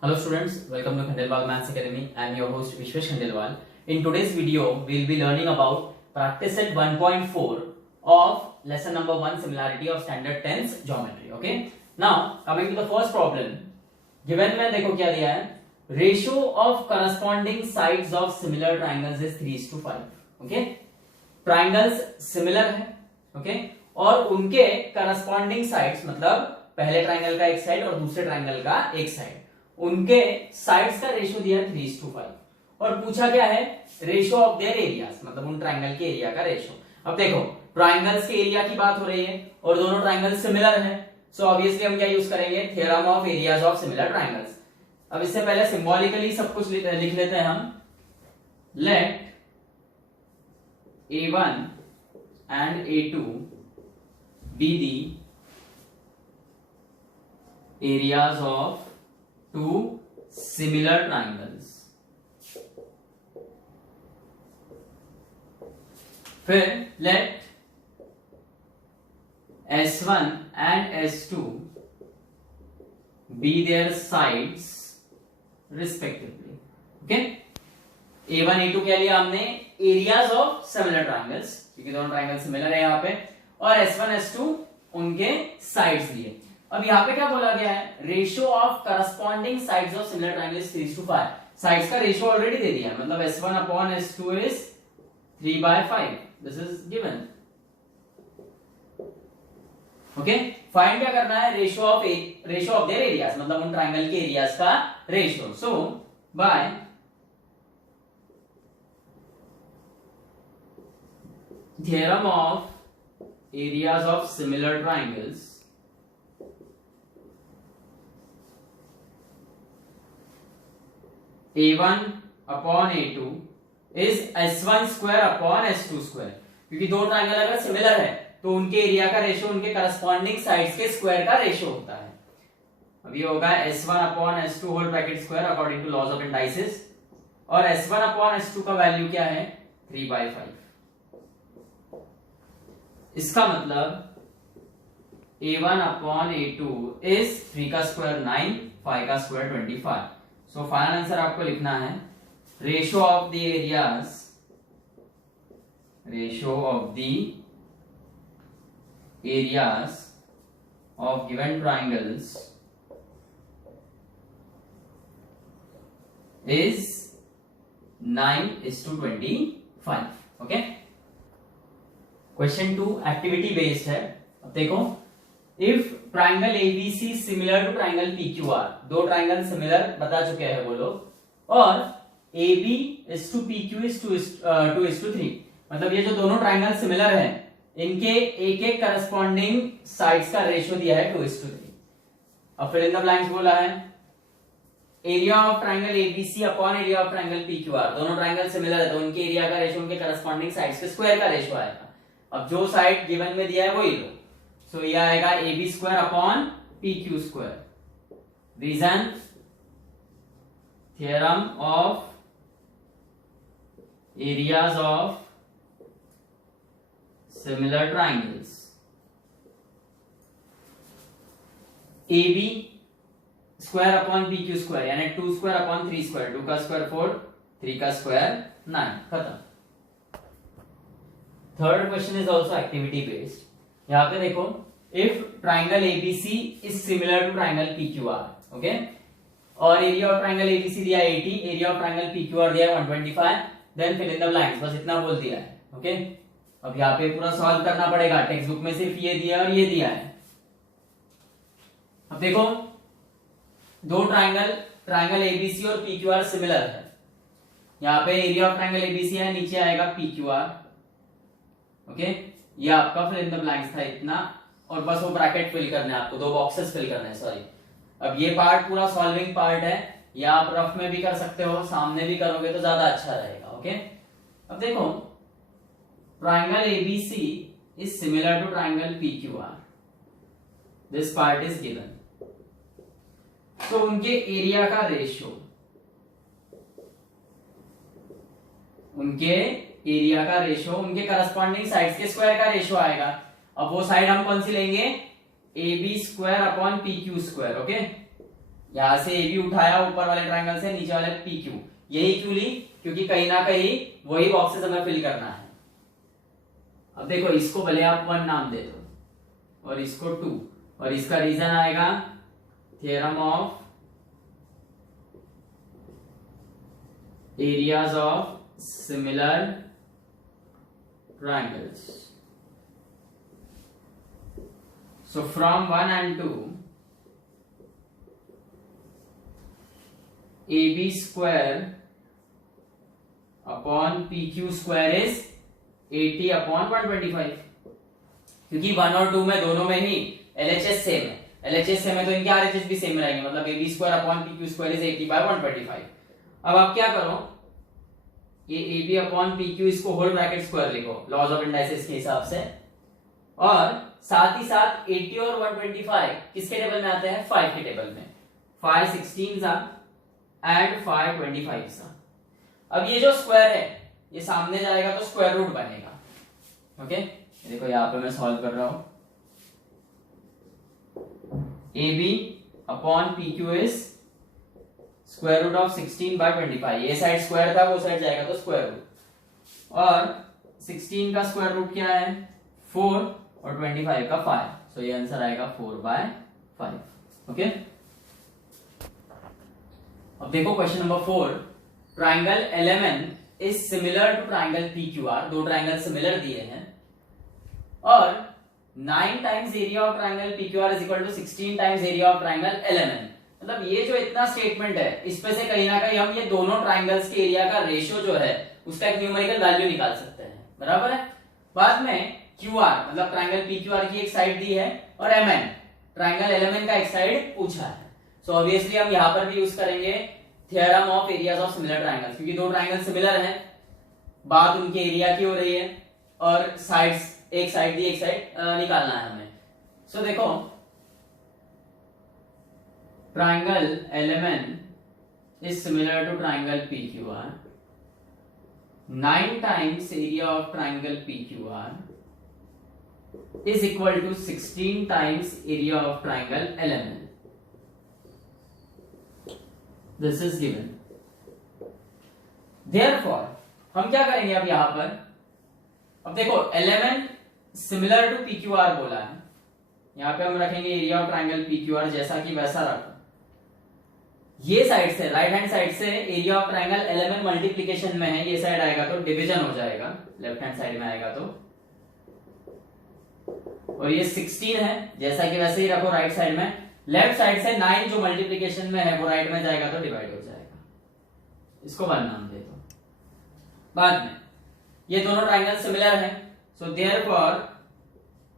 Hello students, welcome to Khandelwal Maths Academy. I am your host Vishwesh Khandelwal. In today's video, we will be learning about practice set 1.4 of lesson number 1 similarity of standard tens geometry. Okay. Now coming to the first problem, given में देखो क्या दिया है, ratio of corresponding sides of similar triangles is 3:5. Okay. Triangles similar है, okay, और उनके corresponding sides मतलब पहले ट्राइंगल का एक साइड और दूसरे ट्राइंगल का एक साइड, उनके साइड्स का रेशियो दिया है 3:5 और पूछा क्या है रेशियो ऑफ देयर एरियाज मतलब उन ट्राइंगल के एरिया का रेशियो। अब देखो ट्राइंगल्स के एरिया की बात हो रही है और दोनों ट्राइंगल सिमिलर हैं, सो ऑब्वियसली हम क्या यूज करेंगे, theorem of areas of similar triangles. अब इससे पहले सिंबॉलिकली सब कुछ लिख लेते हैं हम। Let A1 and A2 be the areas of two similar triangles। फिर let S1 and S2 be their sides respectively। okay, A1 A2 क्या लिया हमने, areas of similar triangles क्योंकि दोनों ट्राइंगल सिमिलर है यहाँ पे, और S1 S2 उनके साइड्स लिए। अब यहाँ पे क्या बोला गया है, ratio of corresponding sides of similar triangle is 3:5। Sides का रेशियो ऑलरेडी दे दिया है, मतलब S1 upon S2 is 3/5, this is given. Okay, find क्या करना है, रेशियो ऑफ देयर एरियाज मतलब उन ट्राइंगल के एरियाज का ratio. So bye theorem of areas of similar triangles, A1 upon A2 is S1 square upon S2 square, क्योंकि दो triangle अगर सिमिलर है तो उनके एरिया का रेशियो उनके करस्पॉन्डिंग साइड्स के स्क्वायर का रेशियो होता है। अब ये होगा S1 upon S2 whole bracket square according to laws of indices, और S1 अपॉन S2 का वैल्यू क्या है 3/5। इसका मतलब A1 अपॉन A2 इज 3 का स्क्वायर 9, 5 का स्क्वायर 25। सो फाइनल आंसर आपको लिखना है ratio of the areas, ratio of the areas of given triangles is 9:25। Okay, question 2 activity based है। अब देखो, if triangle ABC similar to triangle PQR, दो triangle similar बता चुके हैं वो लोग, और AB is to PQ is 2:3, मतलब ये जो दोनों ट्राइंगल सिमिलर हैं इनके एक एक करस्पॉन्डिंग साइड्स का रेशियो दिया है 2:3। अब फिल इन द ब्लैंक्स बोला है, area of triangle ABC upon area of triangle PQR, दोनों ट्राइंगल सिमिलर है तो उनके एरिया का रेशियो उनके करस्पॉन्डिंग साइड्स के स्क्वायर का रेशियो आएगा। अब जो साइड गिवन में दिया है वही लो, सो ये आएगा AB square upon PQ square. Reason, theorem of areas of similar triangles, AB square upon PQ square यानी 2 स्क्वायर अपॉन 3 स्क्वायर, 2 का स्क्वायर 4, 3 का स्क्वायर 9, खत्म। Third question is also activity based. यहाँ पे देखो, if triangle ABC is similar to triangle PQR, okay, और area of triangle ABC दिया 80, area of triangle PQR दिया 125, then fill in the blanks, बस इतना बोल दिया है। ओके, अब यहाँ पे पूरा सॉल्व करना पड़ेगा, टेक्स्ट बुक में सिर्फ ये दिया और ये दिया है। अब देखो, दो ट्राइंगल ABC और PQR सिमिलर है, यहाँ पे एरिया ऑफ ट्राइंगल ABC है, नीचे आएगा PQR। ओके, ये आपका फिल इन द ब्लैंक्स था इतना, और बस वो ब्रैकेट फिल करना है आपको, दो बॉक्सेस फिल करने हैं, सॉरी। अब ये पार्ट पूरा सॉल्विंग पार्ट है, या आप रफ में भी कर सकते हो, सामने भी करोगे तो ज्यादा अच्छा रहेगा। ओके, अब देखो, triangle ABC is similar to triangle PQR, this part is given, तो उनके एरिया का रेशियो, उनके एरिया का रेशियो उनके करस्पॉन्डिंग साइड्स के स्क्वायर का रेशियो आएगा। अब वो साइड हम कौन सी लेंगे, AB square upon PQ square. Okay, यहां से ए बी उठाया ऊपर वाले ट्राइंगल से, नीचे वाले पी क्यू, यही क्यों ली, क्योंकि कहीं ना कहीं वही बॉक्सेस हमें फिल करना है। अब देखो इसको भले आप 1 नाम दे दो और इसको 2, और इसका रीजन आएगा theorem of areas of similar triangles. So from 1 and 2 AB square upon PQ square is 80 upon 125, क्योंकि 1 और 2 में दोनों में ही LHS सेम है, LHS सेम है तो इनके RHS भी सेम रहेंगे, मतलब AB square upon PQ square is 80 by 125। अब आप क्या करो, ये AB upon PQ इसको होल ब्रैकेट स्क्वायर लिखो लॉज ऑफ इंडाइसेस के हिसाब से, और साथ ही साथ 80 और 125 किसके टेबल में आते हैं, 5 के टेबल में, 5 16 सा एंड 5 25 सा। अब ये जो स्क्वायर है ये सामने जाएगा तो स्क्वायर रूट बनेगा। ओके, देखो यहाँ पे मैं सॉल्व कर रहा हूं, AB upon PQ is square root of 16 by 25, ये साइड स्क्वायर था वो साइड जाएगा तो स्क्वायर रूट, और 16 का स्क्वायर रूट क्या है 4 और 25 का 5, सो ये आंसर आएगा 4/5। ओके, अब देखो question number 4, triangle LMN is similar to triangle PQR, दो ट्राइंगल सिमिलर दिए हैं, और 9 times area of triangle PQR is equal to 16 times area of triangle LMN। मतलब ये जो इतना स्टेटमेंट है इस पे से कहीं ना कहीं हम ये दोनों ट्राइंगल्स के एरिया का रेशियो जो है उसका एक न्यूमेरिकल वैल्यू निकाल सकते हैं, बराबर है। बाद में QR मतलब ट्राइंगल PQR की एक साइड दी है, और MN ट्राइंगल LMN का एक साइड पूछा है, सो ऑब्वियसली हम यहां पर भी यूज करेंगे theorem of areas of similar triangles, क्योंकि दो ट्राइंगल सिमिलर हैं, बात उनके एरिया की हो रही है, और साइड्स एक साइड दी एक साइड निकालना है हमें। सो देखो triangle LMN is similar to triangle PQR, 9 times area of triangle PQR is equal to 16 times area of triangle LMN. This is given. Therefore, हम क्या करेंगे अब यहां पर, अब देखो LMN similar to PQR बोला है, यहां पे हम रखेंगे एरिया ऑफ ट्राइंगल PQR जैसा कि वैसा रखो, ये साइड से राइट हैंड साइड से area of triangle LMN multiplication में है, ये साइड आएगा तो डिवीजन हो जाएगा, लेफ्ट हैंड साइड में आएगा तो, और ये 16 है जैसा कि वैसे ही रखो राइट साइड में, लेफ्ट साइड से 9 जो मल्टीप्लिकेशन में है वो राइट में जाएगा तो डिवाइड हो जाएगा, इसको 1 नाम दे दो। बाद में ये दोनों ट्राइंगल सिमिलर हैं, so therefore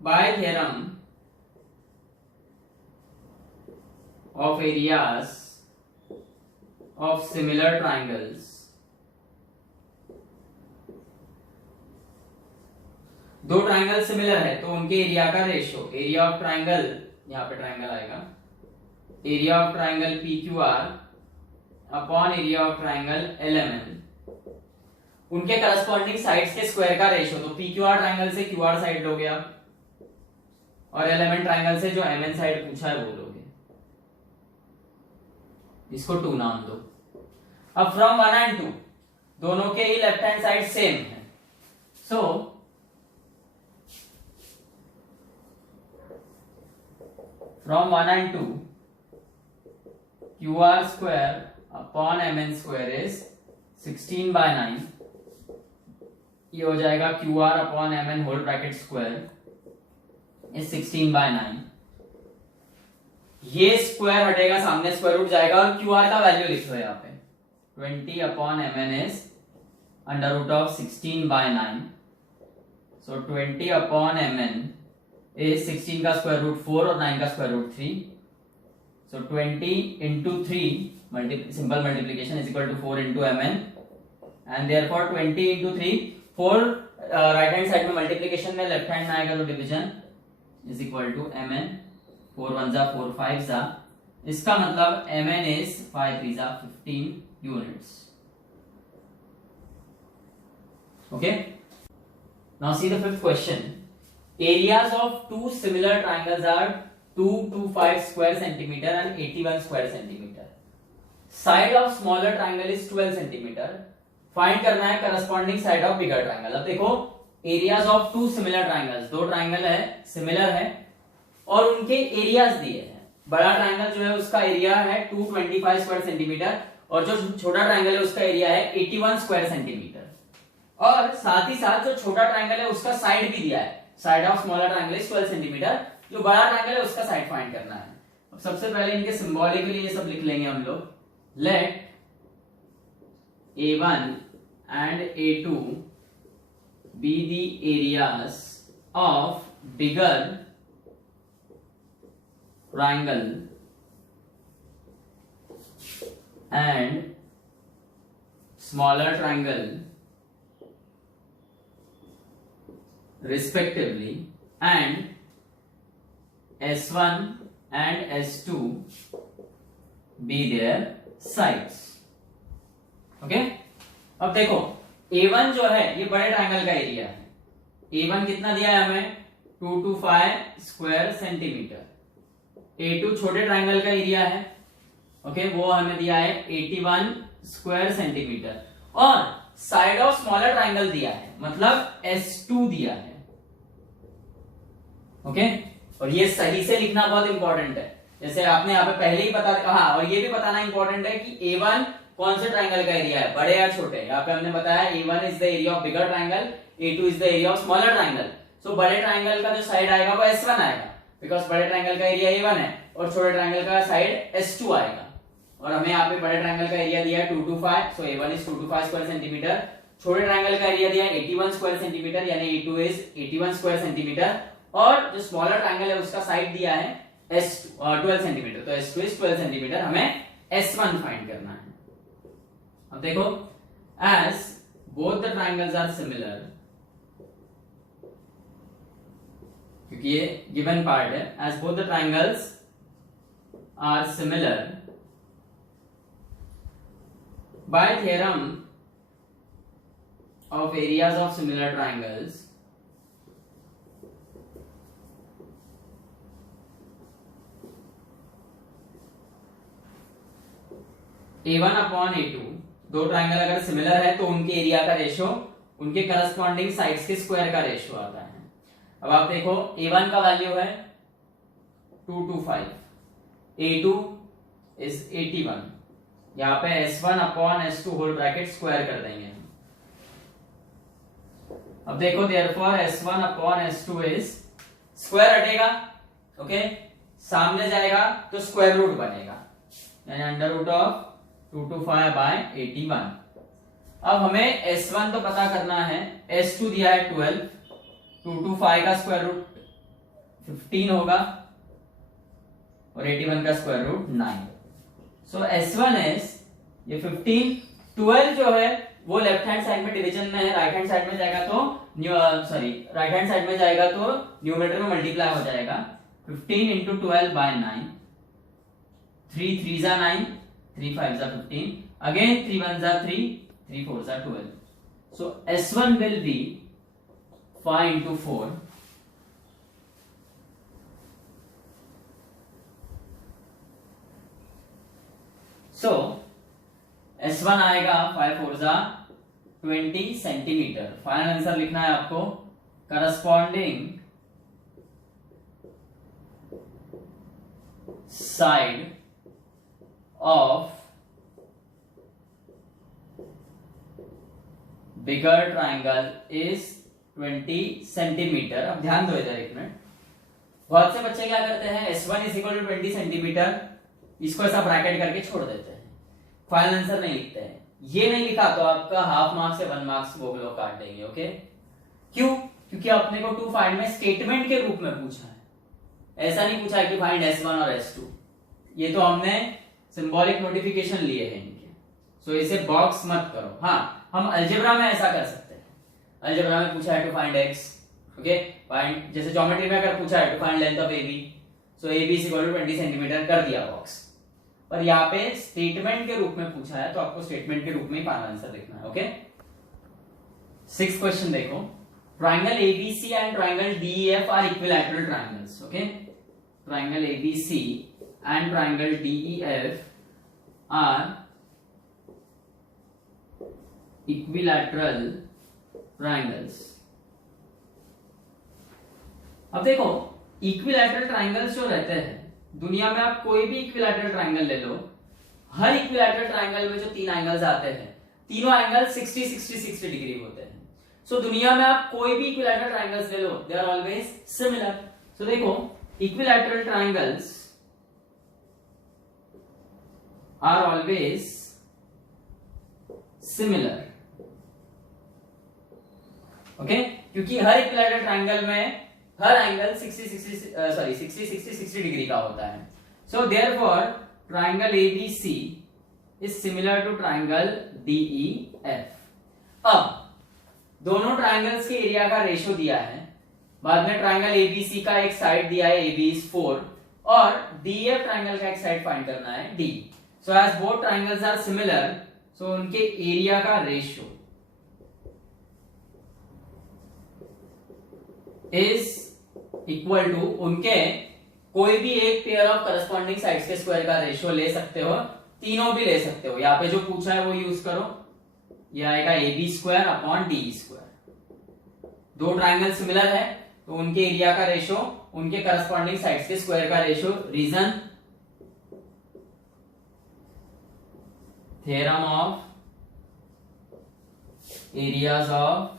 by theorem of areas of similar triangles, दो ट्राइंगल सिमिलर है तो उनके एरिया का रेशियो, एरिया ऑफ ट्राइंगल, यहां पे ट्राइंगल आएगा, area of triangle PQR upon area of triangle LMN, उनके करस्पॉन्डिंग साइड्स के स्क्वायर का रेशियो, तो PQR ट्राइंगल से QR साइड लोगे आप, और LMN ट्राइंगल से जो MN साइड पूछा है वो लोगे, इसको 2 नाम दो। अब फ्रॉम 1 and 2 दोनों के ही लेफ्ट हैंड साइड सेम है, सो from 1 and 2 QR square upon MN square is 16 by 9, ये हो जाएगा QR upon MN whole bracket square is 16 by 9, ये स्क्वायर हटेगा सामने स्क्वायर रूट जाएगा, और QR का वैल्यू लिख दो यहाँ पे 20 upon MN is under root of 16 by 9, so 20 upon MN is 16 का स्क्वायर रूट 4 और 9 का square root 3, so 20 into 3 simple multiplication is equal to 4 into MN, and therefore 20 into 3 4 right hand side में multiplication में, left hand में आएगा तो division is equal to MN, 4 1 जा 4 5 जा, इसका मतलब MN is 5 3 जा 15 units. Okay, now see the fifth question. Areas of two similar triangles are 225 square centimeter and 81 square centimeter. Side of smaller triangle is 12 centimeter. Find करना है corresponding side of bigger triangle. अब देखो areas of two similar triangles, दो triangle है similar है और उनके areas दिए हैं. बड़ा ट्राइंगल जो है उसका एरिया है 225 स्क्वायर सेंटीमीटर और जो छोटा ट्राइंगल है उसका एरिया है 81 स्क्वायर सेंटीमीटर और साथ ही साथ जो छोटा ट्राइंगल है उसका साइड भी दिया है. Side of smaller triangle is 12 centimetre. जो बड़ा ट्राइंगल है उसका साइड फाइंड करना है. अब सबसे पहले इनके सिंबॉलिकली ये सब लिख लेंगे हम लोग. Let A1 and A2 be the areas of bigger triangle and smaller triangle respectively, and S1 and S2 be their sides. Okay अब देखो A1 जो है ये बड़े ट्राइंगल का एरिया है. A1 कितना दिया है हमें 225 स्क्वायर सेंटीमीटर. A2 छोटे ट्राइंगल का एरिया है. ओके वो हमें दिया है 81 स्क्वायर सेंटीमीटर और साइड ऑफ स्मॉलर ट्राइंगल दिया है मतलब S2 दिया है. ओके और ये सही से लिखना बहुत इंपॉर्टेंट है. जैसे आपने यहाँ पे पहले ही बता हाँ और ये भी बताना इंपॉर्टेंट है कि A1 कौन से ट्राइंगल का एरिया है, बड़े या छोटे. यहाँ पे हमने बताया A1 is the area of bigger triangle, A2 is the area of smaller triangle. So बड़े ट्राइंगल का जो साइड आएगा वो S1 आएगा बिकॉज बड़े ट्राइंगल का एरिया A1 है और छोटे ट्राइंगल का साइड S2 आएगा. और हमें यहाँ पे बड़े ट्राइंगल का एरिया दिया है 225, सो A1 इज 225 स्क्वायर सेंटीमीटर. छोटे ट्राइंगल का एरिया दिया है 81 स्क्वायर सेंटीमीटर यानी A2 इज 81 स्क्वायर सेंटीमीटर और जो स्मॉलर ट्राइंगल है उसका साइड दिया है S2 12 सेंटीमीटर. तो S2 इज 12 सेंटीमीटर. हमें S1 फाइंड करना है. अब देखो as both the triangles are similar, क्योंकि ये given part है, as both the triangles are similar by theorem of areas of similar triangles A1 upon A2 दो ट्राइंगल अगर सिमिलर है तो उनके एरिया का रेशियो उनके करस्पॉन्डिंग साइड्स के स्क्वायर का रेशियो आता है. अब आप देखो A1 का वैल्यू है 225, A2 इज 81. यहाँ पे S1 upon S2 whole bracket square कर देंगे. अब देखो therefore S1 upon S2 is square हटेगा. ओके सामने जाएगा तो स्क्वायर रूट बनेगा यानी अंडर रूट ऑफ 225 बाय 81. अब हमें S1 तो पता करना है. S2 दिया है 12, 225 का स्क्वायर रूट 15 होगा और 81 का square root 9. So S1 is ये 15. 12 जो है वो लेफ्ट हैंड साइड में डिवीजन में है, राइट हैंड साइड में जाएगा तो राइट हैंड साइड में जाएगा तो न्यूमरेटर में मल्टीप्लाई हो जाएगा. 15 into 12 by 9, 3 3s are 9, 3 5s are 15, again 3 1s are 3, 3 4s are 12. So S1 will be 5 into 4. So S1 आएगा 5 4s are 20 centimetre. Final answer लिखना है आपको. Corresponding side of bigger triangle is 20 centimetre. अब ध्यान दो इधर एक मिनट. बहुत से बच्चे क्या करते हैं S1 is equal to 20 centimetre इसको ऐसा ब्रैकेट करके छोड़ देते हैं, फाइनल आंसर नहीं लिखते हैं. ये नहीं लिखा तो आपका हाफ मार्क्स या 1 मार्क्स वो लोग काट देंगे. ओके क्यों? क्योंकि आपने को टू फाइंड में स्टेटमेंट के रूप में पूछा है, ऐसा नहीं पूछा है कि फाइंड S1 और S2. ये तो हमने सिंबॉलिक नोटिफिकेशन लिए हैं इनके. सो इसे बॉक्स मत करो. हाँ हम अलजेब्रा में ऐसा कर सकते हैं. अलजेब्रा में पूछा है to find x. Okay find जैसे ज्योमेट्री में अगर पूछा है to find length of AB, so AB is equal to 20 centimetre कर दिया बॉक्स. पर यहाँ पे स्टेटमेंट के रूप में पूछा है तो आपको स्टेटमेंट के रूप में ही फाइनल आंसर लिखना है. ओके 6th क्वेश्चन देखो. Triangle ABC and triangle DEF are equilateral triangles. Okay triangle ABC and triangle DEF are equilateral triangles. अब देखो इक्विलैटरल ट्राइंगल्स जो रहते हैं दुनिया में, आप कोई भी इक्विलैटरल ट्राइंगल ले लो, हर इक्विलैटरल ट्राइंगल में जो तीन एंगल्स आते हैं, तीनों एंगल 60 60 60 डिग्री होते हैं. सो दुनिया में आप कोई भी इक्विलैटरल ट्राइंगल्स ले लो, they are always similar. So देखो equilateral triangles are always similar. Okay, क्योंकि हर इक्विलैटरल ट्राइंगल में हर एंगल 60 60 डिग्री का होता है. So therefore triangle ABC is similar to triangle DEF. अब दोनों ट्राइंगल्स के एरिया का रेशियो दिया है, बाद में ट्राइंगल ABC का एक साइड दिया है AB is 4 और DEF ट्राइंगल का एक साइड फाइंड करना है D. So as both triangles are similar, so उनके एरिया का रेशियो इज इक्वल टू, उनके कोई भी एक पेयर ऑफ करस्पॉन्डिंग साइड्स के स्क्वायर का रेशियो ले सकते हो, तीनों भी ले सकते हो. यहाँ पे जो पूछा है वो यूज करो, ये आएगा AB square upon DE square. दो ट्राइंगल सिमिलर है तो उनके एरिया का रेशियो उनके करस्पॉन्डिंग साइड्स के स्क्वायर का ratio. Reason, theorem of areas of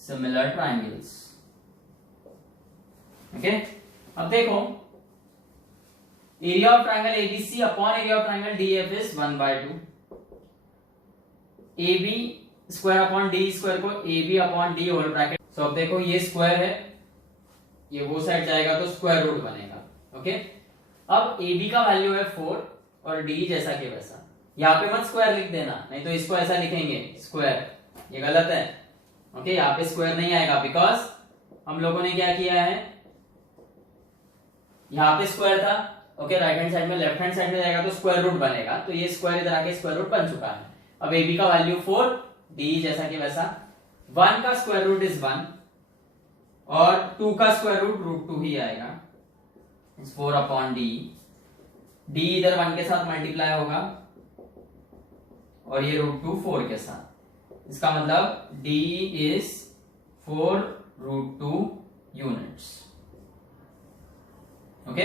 similar triangles. Okay, अब देखो area of triangle ABC upon area of triangle DEF is 1/2. AB square upon DE square को AB upon D whole bracket. So अब देखो ये square है, ये वो side जाएगा तो स्क्वायर रूट बनेगा. ओके, अब AB का वैल्यू है 4 और D जैसा के वैसा. यहाँ पे मत स्क्वायर लिख देना, नहीं तो इसको ऐसा लिखेंगे स्क्वायर, ये गलत है. ओके, यहाँ पे स्क्वायर नहीं आएगा बिकॉज हम लोगों ने क्या किया है, यहाँ पे स्क्वायर था. ओके, राइट हैंड साइड में लेफ्ट हैंड साइड में जाएगा तो स्क्वायर रूट बनेगा, तो ये स्क्वायर इधर आके स्क्वायर रूट बन चुका है. अब AB का वैल्यू 4, D जैसा कि वैसा. 1 का स्क्वायर रूट इज 1 और 2 का स्क्वायर रूट √2 ही आएगा. 4 अपॉन D. D इधर 1 के साथ मल्टीप्लाई होगा और ये √2 4 के साथ. इसका मतलब D इज 4 √2 यूनिट्स. ओके